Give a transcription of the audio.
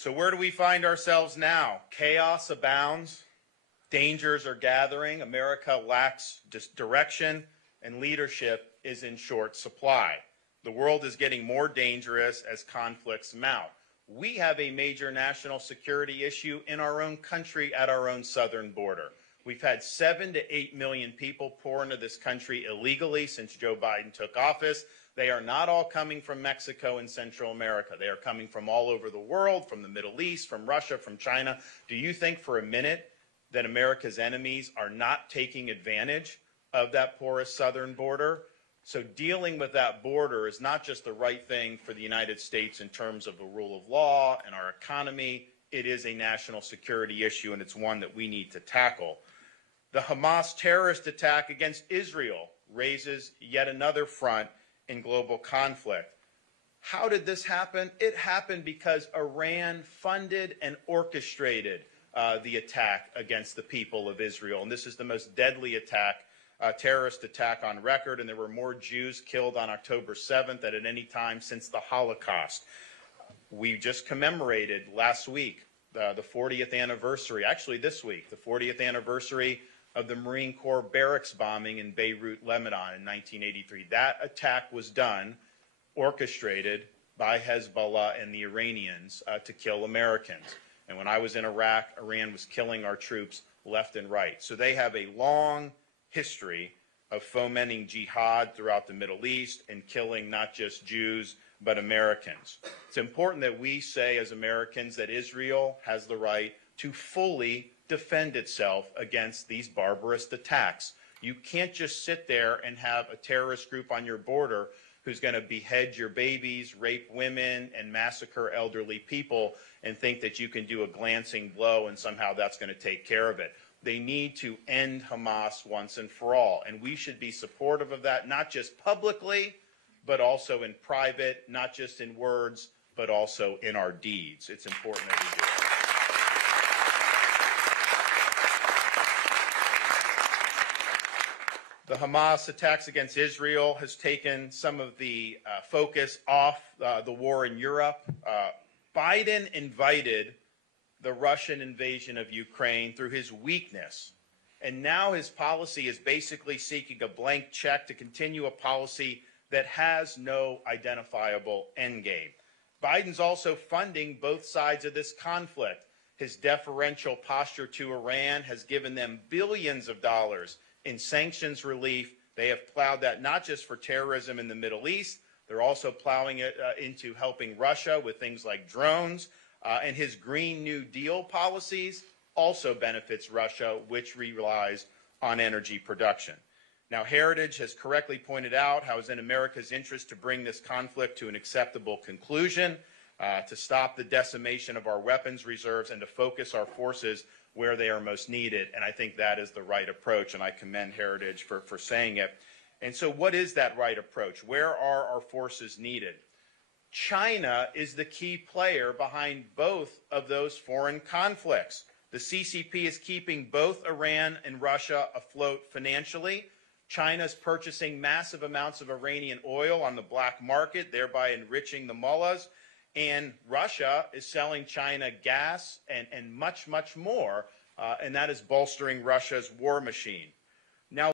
So where do we find ourselves now? Chaos abounds, dangers are gathering, America lacks direction, and leadership is in short supply. The world is getting more dangerous as conflicts mount. We have a major national security issue in our own country at our own southern border. We've had 7 to 8 million people pour into this country illegally since Joe Biden took office. They are not all coming from Mexico and Central America. They are coming from all over the world, from the Middle East, from Russia, from China. Do you think for a minute that America's enemies are not taking advantage of that porous southern border? So dealing with that border is not just the right thing for the United States in terms of the rule of law and our economy. It is a national security issue, and it's one that we need to tackle. The Hamas terrorist attack against Israel raises yet another front in global conflict. How did this happen? It happened because Iran funded and orchestrated the attack against the people of Israel. And this is the most deadly terrorist attack on record, and there were more Jews killed on October 7th than at any time since the Holocaust. We just commemorated last week the 40th anniversary, actually this week, the 40th anniversary of the Marine Corps barracks bombing in Beirut, Lebanon in 1983. That attack was done, orchestrated by Hezbollah and the Iranians to kill Americans. And when I was in Iraq, Iran was killing our troops left and right. So they have a long history of fomenting jihad throughout the Middle East and killing not just Jews, but Americans. It's important that we say as Americans that Israel has the right to fully defend itself against these barbarous attacks. You can't just sit there and have a terrorist group on your border who's going to behead your babies, rape women, and massacre elderly people and think that you can do a glancing blow and somehow that's going to take care of it. They need to end Hamas once and for all, and we should be supportive of that, not just publicly, but also in private, not just in words, but also in our deeds. It's important that we do it. The Hamas attacks against Israel has taken some of the focus off the war in Europe. Biden invited the Russian invasion of Ukraine through his weakness, and now his policy is basically seeking a blank check to continue a policy that has no identifiable endgame. Biden's also funding both sides of this conflict. His deferential posture to Iran has given them billions of dollars in sanctions relief. They have plowed that not just for terrorism in the Middle East, they're also plowing it into helping Russia with things like drones. And his Green New Deal policies also benefits Russia, which relies on energy production. Now, Heritage has correctly pointed out how it's in America's interest to bring this conflict to an acceptable conclusion, to stop the decimation of our weapons reserves, and to focus our forces where they are most needed. And I think that is the right approach, and I commend Heritage for saying it. And so what is that right approach? Where are our forces needed? China is the key player behind both of those foreign conflicts. The CCP is keeping both Iran and Russia afloat financially. China is purchasing massive amounts of Iranian oil on the black market, thereby enriching the mullahs. And Russia is selling China gas and much, much more, and that is bolstering Russia's war machine.